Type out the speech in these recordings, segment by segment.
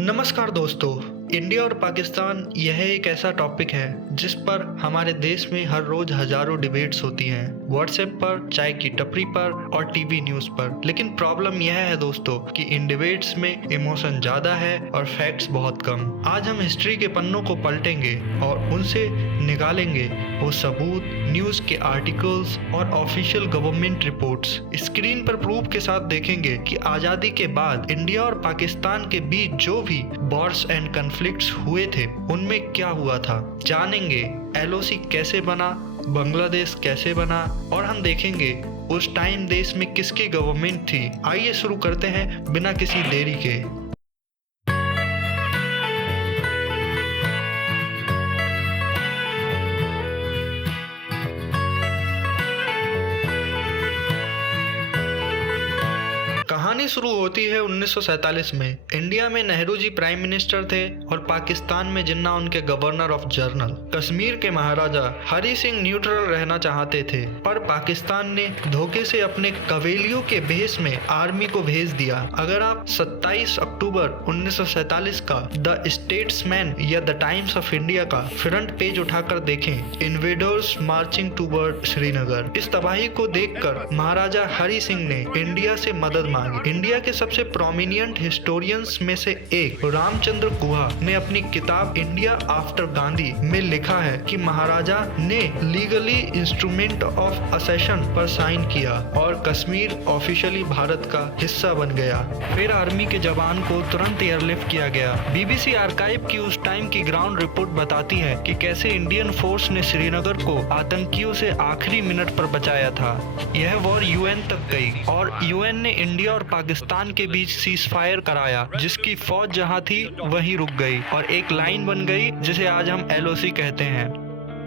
नमस्कार दोस्तों। इंडिया और पाकिस्तान यह एक ऐसा टॉपिक है जिस पर हमारे देश में हर रोज हजारों डिबेट्स होती हैं, व्हाट्सएप पर, चाय की टपरी पर और टीवी न्यूज पर। लेकिन प्रॉब्लम यह है दोस्तों कि इन डिबेट्स में इमोशन ज्यादा है और फैक्ट्स बहुत कम। आज हम हिस्ट्री के पन्नों को पलटेंगे और उनसे निकालेंगे वो सबूत, न्यूज के आर्टिकल्स और ऑफिशियल गवर्नमेंट रिपोर्ट्स। स्क्रीन पर प्रूफ के साथ देखेंगे कि आजादी के बाद इंडिया और पाकिस्तान के बीच जो भी वॉर्स एंड कॉन्फ्लिक्ट्स हुए थे उनमें क्या हुआ था। जानेंगे एलओसी कैसे बना, बांग्लादेश कैसे बना और हम देखेंगे उस टाइम देश में किसकी गवर्नमेंट थी। आइए शुरू करते हैं बिना किसी देरी के। कहानी शुरू होती है 1947 में। इंडिया में नेहरू जी प्राइम मिनिस्टर थे और पाकिस्तान में जिन्ना उनके गवर्नर ऑफ जनरल। कश्मीर के महाराजा हरि सिंह न्यूट्रल रहना चाहते थे, पर पाकिस्तान ने धोखे से अपने कवेलियों के भेष में आर्मी को भेज दिया। अगर आप 27 अक्टूबर 1947 का द स्टेट्समैन या द टाइम्स ऑफ इंडिया का फ्रंट पेज उठाकर देखें, इन्वेडर्स मार्चिंग टूवर्ड श्रीनगर, इस तबाही को देखकर महाराजा हरि सिंह ने इंडिया से मदद मांगी। इंडिया के सबसे प्रोमिनिएंट हिस्टोरियंस में से एक रामचंद्र गुहा ने अपनी किताब इंडिया आफ्टर गांधी में लिखा है कि महाराजा ने लीगली इंस्ट्रूमेंट ऑफ असेशन पर साइन किया और कश्मीर ऑफिशियली भारत का हिस्सा बन गया। फिर आर्मी के जवान को तुरंत एयरलिफ्ट किया गया। बीबीसी आर्काइव की उस टाइम की ग्राउंड रिपोर्ट बताती है कि कैसे इंडियन फोर्स ने श्रीनगर को आतंकियों से आखिरी मिनट पर बचाया था। यह वॉर यूएन तक गई और यूएन ने इंडिया और पाकिस्तान के बीच सीज फायर कराया, जिसकी फौज जहां थी वहीं रुक गई और एक लाइन बन गई जिसे आज हम एलओसी कहते हैं।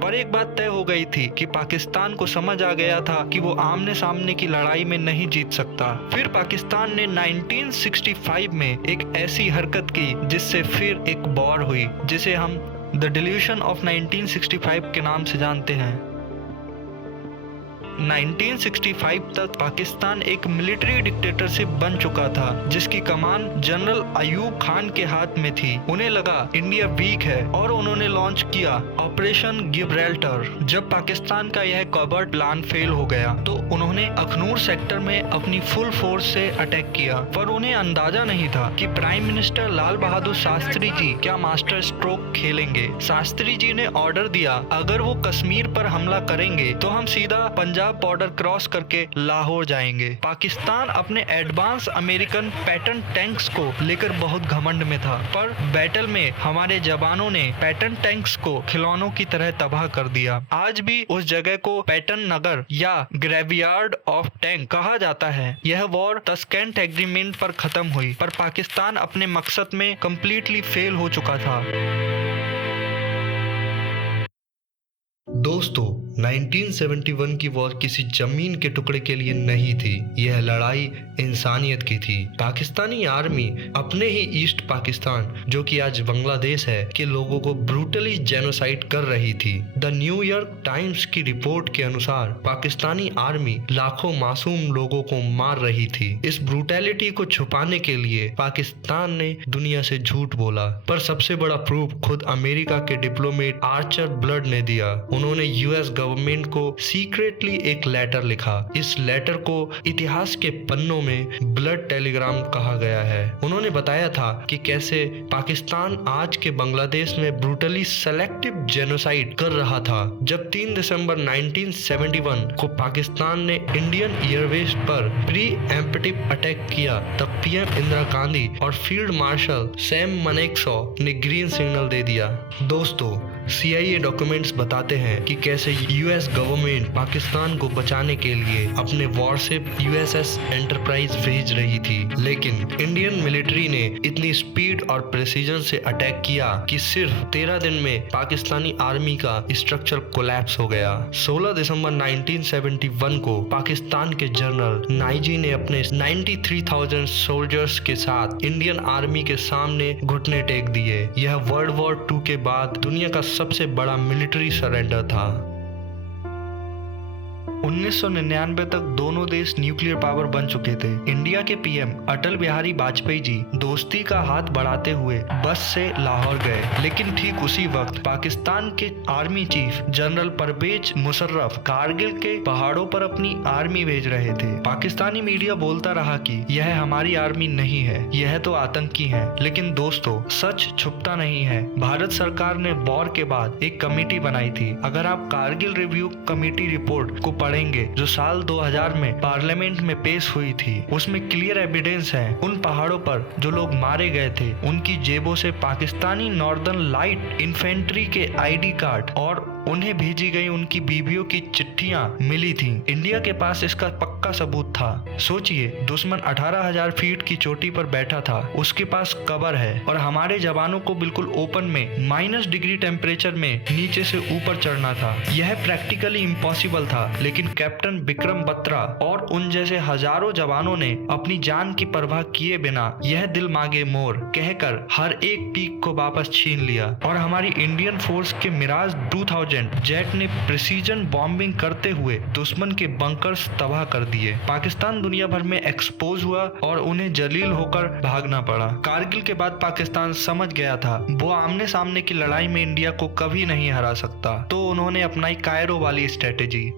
पर एक बात तय हो गई थी कि पाकिस्तान को समझ आ गया था कि वो आमने सामने की लड़ाई में नहीं जीत सकता। फिर पाकिस्तान ने 1965 में एक ऐसी हरकत की जिससे फिर एक वॉर हुई जिसे हम द डिल्यूशन ऑफ 1965 के नाम से जानते हैं। 1965 तक पाकिस्तान एक मिलिट्री डिक्टेटरशिप बन चुका था जिसकी कमान जनरल अयूब खान के हाथ में थी। उन्हें लगा इंडिया वीक है और उन्होंने लॉन्च किया ऑपरेशन गिब्राल्टर। जब पाकिस्तान का यह कवर्ट प्लान फेल हो गया तो उन्होंने अखनूर सेक्टर में अपनी फुल फोर्स से अटैक किया, पर उन्हें अंदाजा नहीं था कि प्राइम मिनिस्टर लाल बहादुर शास्त्री जी क्या मास्टर स्ट्रोक खेलेंगे। शास्त्री जी ने ऑर्डर दिया, अगर वो कश्मीर पर हमला करेंगे तो हम सीधा पंजाब बॉर्डर क्रॉस करके लाहौर जाएंगे। पाकिस्तान अपने एडवांस अमेरिकन पैटर्न टैंक्स को लेकर बहुत घमंड में था, पर बैटल में हमारे जवानों ने पैटर्न टैंक्स को खिलौनों की तरह तबाह कर दिया। आज भी उस जगह को पैटर्न नगर या ग्रेवयार्ड ऑफ टैंक कहा जाता है। यह वॉर तस्केंट एग्रीमेंट पर खत्म हुई, पर पाकिस्तान अपने मकसद में कंप्लीटली फेल हो चुका था। दोस्तों, 1971 की वॉर किसी जमीन के टुकड़े के लिए नहीं थी, यह लड़ाई इंसानियत की थी। पाकिस्तानी आर्मी अपने ही ईस्ट पाकिस्तान, जो कि आज बांग्लादेश है, के लोगों को ब्रूटली जेनोसाइड कर रही थी। द न्यूयॉर्क टाइम्स की रिपोर्ट के अनुसार पाकिस्तानी आर्मी लाखों मासूम लोगों को मार रही थी। इस ब्रूटैलिटी को छुपाने के लिए पाकिस्तान ने दुनिया से झूठ बोला, पर सबसे बड़ा प्रूफ खुद अमेरिका के डिप्लोमेट आर्चर ब्लड ने दिया। उन्होंने यूएस गवर्नमेंट को सीक्रेटली एक लेटर लिखा। इस लेटर को इतिहास के पन्नों में ब्लड टेलीग्राम कहा गया है। उन्होंने बताया था कि कैसे पाकिस्तान आज के बांग्लादेश में ब्रूटली सेलेक्टिव जेनोसाइड कर रहा था। जब 3 दिसंबर 1971 को पाकिस्तान ने इंडियन एयरवेज पर प्री एम्प्टिव अटैक किया, तब पीएम इंदिरा गांधी और फील्ड मार्शल सैम मानेकशॉ ने ग्रीन सिग्नल दे दिया। दोस्तों, CIA डॉक्यूमेंट्स बताते हैं कि कैसे यूएस गवर्नमेंट पाकिस्तान को बचाने के लिए अपने वॉरशिप USS एंटरप्राइज भेज रही थी, लेकिन इंडियन मिलिट्री ने इतनी स्पीड और प्रिसीजन से अटैक किया कि सिर्फ 13 दिन में पाकिस्तानी आर्मी का स्ट्रक्चर कोलैप्स हो गया। 16 दिसंबर 1971 को पाकिस्तान के जनरल नाइजी ने अपने 93,000 सोल्जर्स के साथ इंडियन आर्मी के सामने घुटने टेक दिए। यह वर्ल्ड वॉर 2 के बाद दुनिया का सबसे बड़ा मिलिट्री सरेंडर था। 1999 तक दोनों देश न्यूक्लियर पावर बन चुके थे। इंडिया के पीएम अटल बिहारी वाजपेयी जी दोस्ती का हाथ बढ़ाते हुए बस से लाहौर गए, लेकिन ठीक उसी वक्त पाकिस्तान के army chief general Pervez Musharraf Kargil के पहाड़ों पर अपनी आर्मी भेज रहे थे। पाकिस्तानी मीडिया बोलता रहा कि यह हमारी आर्मी नहीं है, यह तो आतंकी है। लेकिन दोस्तों, सच छुपता नहीं है। भारत सरकार ने वॉर के बाद एक कमेटी बनाई थी। अगर आप कारगिल रिव्यू कमेटी रिपोर्ट को पढ़ेंगे जो साल 2000 में पार्लियामेंट में पेश हुई थी, उसमें क्लियर एविडेंस है उन पहाड़ों पर जो लोग मारे गए थे उनकी जेबों से पाकिस्तानी नॉर्दर्न लाइट इन्फेंट्री के आईडी कार्ड और उन्हें भेजी गई उनकी बीवियों की चिट्ठियां मिली थी। इंडिया के पास इसका पक्का सबूत था। सोचिए, दुश्मन 18,000 फीट की चोटी पर बैठा था, उसके पास कवर है और हमारे जवानों को बिल्कुल ओपन में -डिग्री टेम्परेचर में नीचे से ऊपर चढ़ना था। यह प्रैक्टिकली इम्पॉसिबल था, लेकिन कैप्टन विक्रम बत्रा और उन जैसे हजारों जवानों ने अपनी जान की परवाह किए बिना यह दिल मांगे मोर कहकर हर एक पीक को वापस छीन लिया और हमारी इंडियन फोर्स के मिराज 2000 जेट ने प्रिसीजन बॉम्बिंग करते हुए दुश्मन के बंकर्स तबाह कर दिए। पाकिस्तान दुनिया भर में एक्सपोज हुआ और उन्हें जलील होकर भागना पड़ा। कारगिल के बाद पाकिस्तान समझ गया था वो आमने सामने की लड़ाई में इंडिया को कभी नहीं हरा सकता, तो उन्होंने अपनाई कायरो वाली स्ट्रेटेजी।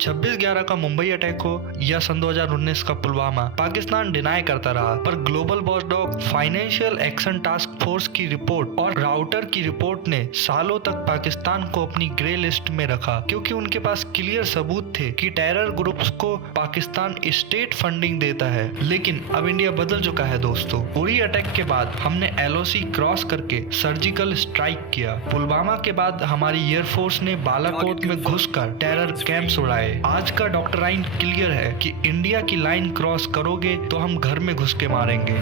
26/11 का मुंबई अटैक हो या सन 2019 का पुलवामा, पाकिस्तान डिनाई करता रहा, पर global watchdog, financial action task force की रिपोर्ट और राउटर की रिपोर्ट ने सालों तक पाकिस्तान को अपनी ग्रे लिस्ट में रखा, क्योंकि उनके पास क्लियर सबूत थे कि टेरर ग्रुप्स को पाकिस्तान स्टेट फंडिंग देता है। लेकिन अब इंडिया बदल चुका है दोस्तों। उरी अटैक के बाद हमने LOC क्रॉस करके सर्जिकल स्ट्राइक किया। पुलवामा के बाद हमारी एयरफोर्स ने बालाकोट में घुसकर टेरर कैंप्स उड़ाए। आज का डॉक्ट्राइन क्लियर है कि इंडिया की लाइन क्रॉस करोगे तो हम घर में घुस के मारेंगे।